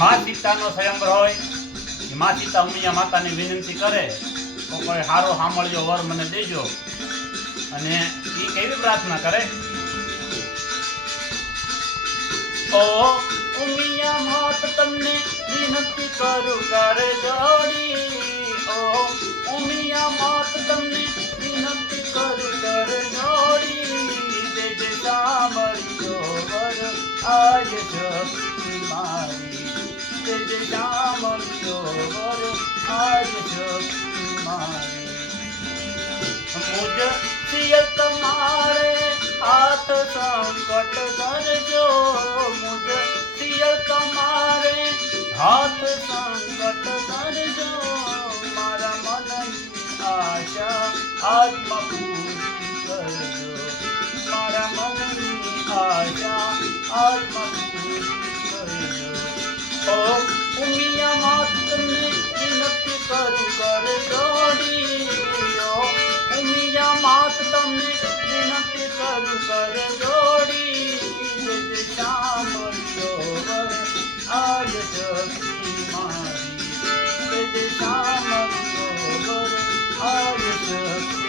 માં સીતાનો સ્વયંવર હોય કે માં સીતા ઉમિયા માતાની વિનંતી કરે તો કોઈ હારો સાંભળજો વર મને દેજો અને એ કેવી પ્રાર્થના કરે ઓ ઉમિયા માત તમને વિનંતી કરું કર જોડી ઓ ઉમિયા માત તમને વિનંતી કરું કર જોડી દેજે સાંભળજો વર આજ શક્તિ મારી દેજે સાંભળજો વર આજ શક્તિ મારી મુજ સિય તમારે હાથ સંકટ કરજો મુજ સિય તમારે હાથ સંકટ કરજો મારા મનની આશા આત્મા પૂરી કરજો મારા મનની આશા આત્મા પૂરી કરજો ઓ ઉમિયા માત તમને વિનંતી કરું કર જોડી ઓ ઉમિયા માત તમને વિનંતી કરું કર જોડી દેજે સાંભળજો વર આજ શક્તિ મારી દેજે સાંભળજો વર આજ શક્તિ